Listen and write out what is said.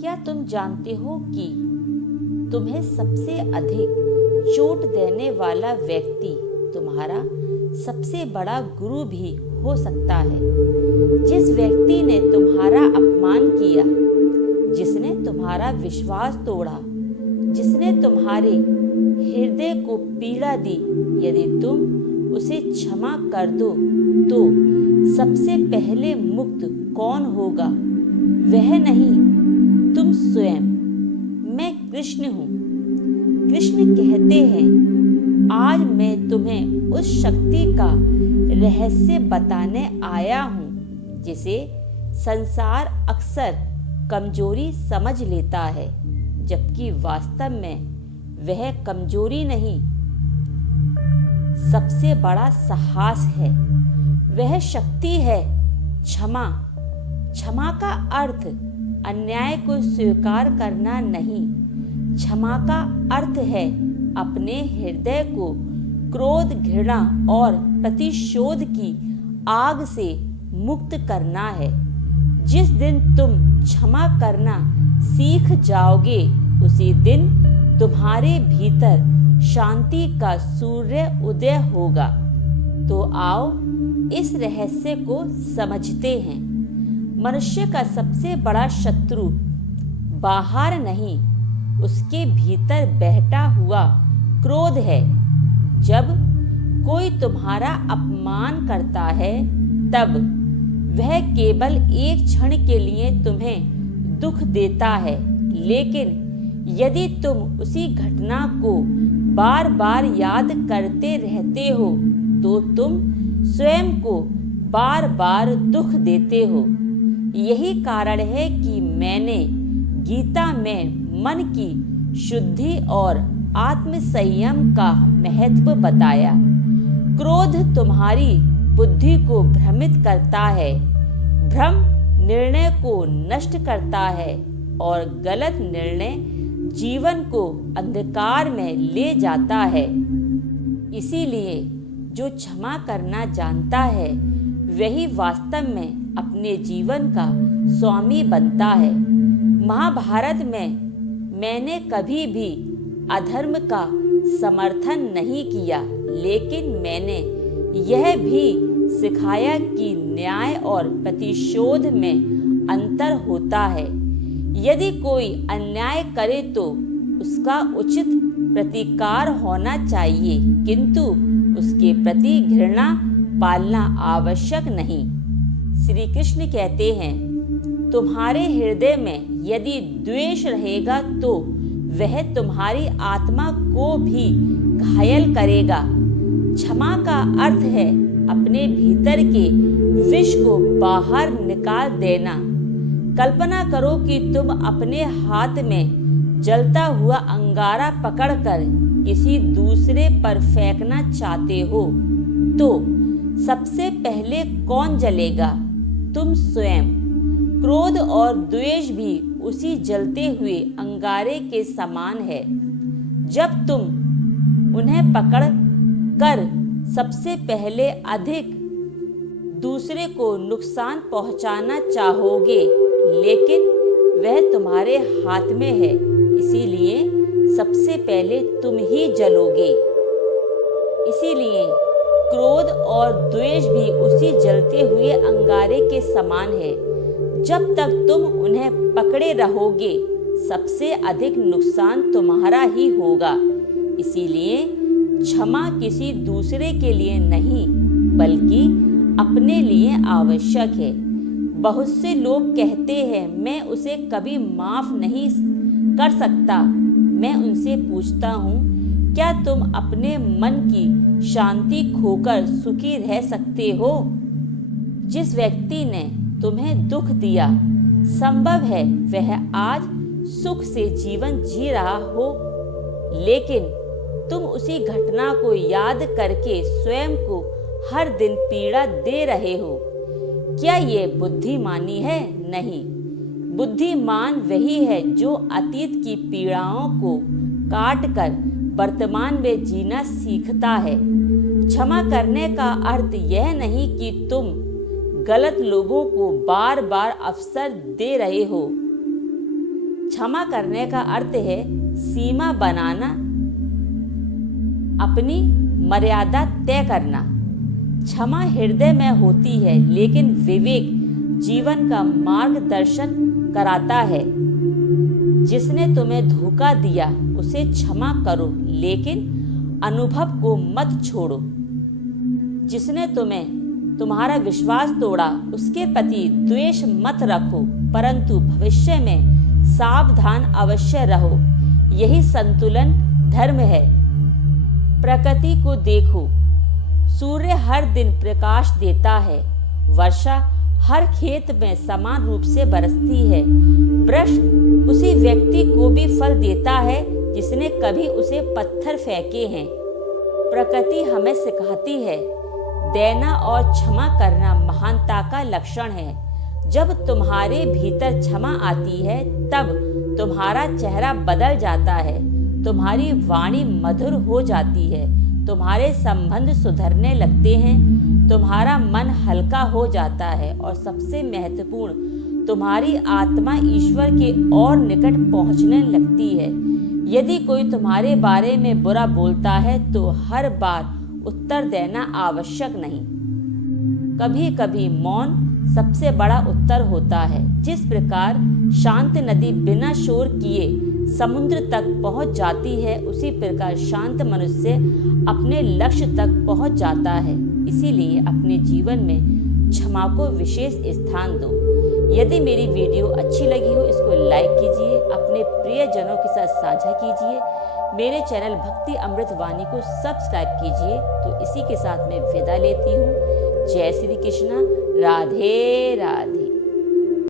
क्या तुम जानते हो कि तुम्हें सबसे अधिक चोट देने वाला व्यक्ति तुम्हारा सबसे बड़ा गुरु भी हो सकता है? जिस व्यक्ति ने तुम्हारा अपमान किया, जिसने तुम्हारा विश्वास तोड़ा, जिसने तुम्हारे हृदय को पीड़ा दी, यदि तुम उसे क्षमा कर दो तो सबसे पहले मुक्त कौन होगा? वह नहीं, तुम स्वयं। मैं कृष्ण हूँ। कृष्ण कहते हैं, आज मैं तुम्हें उस शक्ति का रहस्य बताने आया हूँ जिसे संसार अक्सर कमजोरी समझ लेता है, जबकि वास्तव में वह कमजोरी नहीं, सबसे बड़ा साहस है। वह शक्ति है क्षमा। क्षमा का अर्थ अन्याय को स्वीकार करना नहीं। क्षमा का अर्थ है अपने हृदय को क्रोध, घृणा और प्रतिशोध की आग से मुक्त करना है। जिस दिन तुम क्षमा करना सीख जाओगे, उसी दिन तुम्हारे भीतर शांति का सूर्य उदय होगा। तो आओ इस रहस्य को समझते हैं। मनुष्य का सबसे बड़ा शत्रु बाहर नहीं, उसके भीतर बैठा हुआ क्रोध है। जब कोई तुम्हारा अपमान करता है, तब वह केवल एक क्षण के लिए तुम्हें दुख देता है, लेकिन यदि तुम उसी घटना को बार बार याद करते रहते हो तो तुम स्वयं को बार बार दुख देते हो। यही कारण है कि मैंने गीता में मन की शुद्धि और आत्मसंयम का महत्व बताया। क्रोध तुम्हारी बुद्धि को भ्रमित करता है, भ्रम निर्णय को नष्ट करता है और गलत निर्णय जीवन को अंधकार में ले जाता है। इसीलिए जो क्षमा करना जानता है, वही वास्तव में अपने जीवन का स्वामी बनता है। महाभारत में मैंने कभी भी अधर्म का समर्थन नहीं किया, लेकिन मैंने यह भी सिखाया कि न्याय और प्रतिशोध में अंतर होता है। यदि कोई अन्याय करे तो उसका उचित प्रतिकार होना चाहिए, किंतु उसके प्रति घृणा पालना आवश्यक नहीं। श्री कृष्ण कहते हैं, तुम्हारे हृदय में यदि द्वेष रहेगा तो वह तुम्हारी आत्मा को भी घायल करेगा। क्षमा का अर्थ है अपने भीतर के विष को बाहर निकाल देना। कल्पना करो कि तुम अपने हाथ में जलता हुआ अंगारा पकड़कर किसी दूसरे पर फेंकना चाहते हो, तो सबसे पहले कौन जलेगा? तुम स्वयं। क्रोध और द्वेष भी उसी जलते हुए अंगारे के समान है। जब तुम उन्हें पकड़ कर सबसे पहले अधिक दूसरे को नुकसान पहुंचाना चाहोगे, लेकिन वह तुम्हारे हाथ में है, इसीलिए सबसे पहले तुम ही जलोगे। इसीलिए क्रोध और द्वेष भी उसी जलते हुए अंगारे के समान है। जब तक तुम उन्हें पकड़े रहोगे, सबसे अधिक नुकसान तुम्हारा ही होगा। इसीलिए क्षमा किसी दूसरे के लिए नहीं, बल्कि अपने लिए आवश्यक है। बहुत से लोग कहते हैं, मैं उसे कभी माफ नहीं कर सकता। मैं उनसे पूछता हूँ, क्या तुम अपने मन की शांति खोकर सुखी रह सकते हो? जिस व्यक्ति ने तुम्हें दुख दिया, संभव है वह आज सुख से जीवन जी रहा हो, लेकिन तुम उसी घटना को याद करके स्वयं को हर दिन पीड़ा दे रहे हो। क्या ये बुद्धिमानी है? नहीं। बुद्धिमान वही है जो अतीत की पीड़ाओं को काट कर वर्तमान में जीना सीखता है। क्षमा करने का अर्थ यह नहीं कि तुम गलत लोगों को बार बार अवसर दे रहे हो। क्षमा करने का अर्थ है सीमा बनाना, अपनी मर्यादा तय करना। क्षमा हृदय में होती है, लेकिन विवेक जीवन का मार्गदर्शन कराता है। जिसने तुम्हें धोखा दिया उसे क्षमा करो, लेकिन अनुभव को मत छोड़ो। जिसने तुम्हारा विश्वास तोड़ा उसके प्रति द्वेष मत रखो, परंतु भविष्य में सावधान अवश्य रहो। यही संतुलन धर्म है। प्रकृति को देखो, सूर्य हर दिन प्रकाश देता है, वर्षा हर खेत में समान रूप से बरसती है, वृक्ष उसी व्यक्ति को भी फल देता है जिसने कभी उसे पत्थर फेंके हैं। प्रकृति हमें सिखाती है देना और क्षमा करना महानता का लक्षण है। जब तुम्हारे भीतर क्षमा आती है तब तुम्हारा चेहरा बदल जाता है, तुम्हारी वाणी मधुर हो जाती है, तुम्हारे संबंध सुधरने लगते हैं, तुम्हारा मन हल्का हो जाता है और सबसे महत्वपूर्ण तुम्हारी आत्मा ईश्वर के और निकट पहुंचने लगती है। यदि कोई तुम्हारे बारे में बुरा बोलता है तो हर बार उत्तर देना आवश्यक नहीं। कभी कभी मौन सबसे बड़ा उत्तर होता है। जिस प्रकार शांत नदी बिना शोर किए समुद्र तक पहुंच जाती है, उसी प्रकार शांत मनुष्य अपने लक्ष्य तक पहुंच जाता है। इसीलिए अपने जीवन में क्षमा को विशेष स्थान दो। यदि मेरी वीडियो अच्छी लगी हो इसको लाइक कीजिए, अपने प्रियजनों के साथ साझा कीजिए, मेरे चैनल भक्ति अमृत वाणी को सब्सक्राइब कीजिए। तो इसी के साथ मैं विदा लेती हूँ। जय श्री कृष्णा, राधे राधे।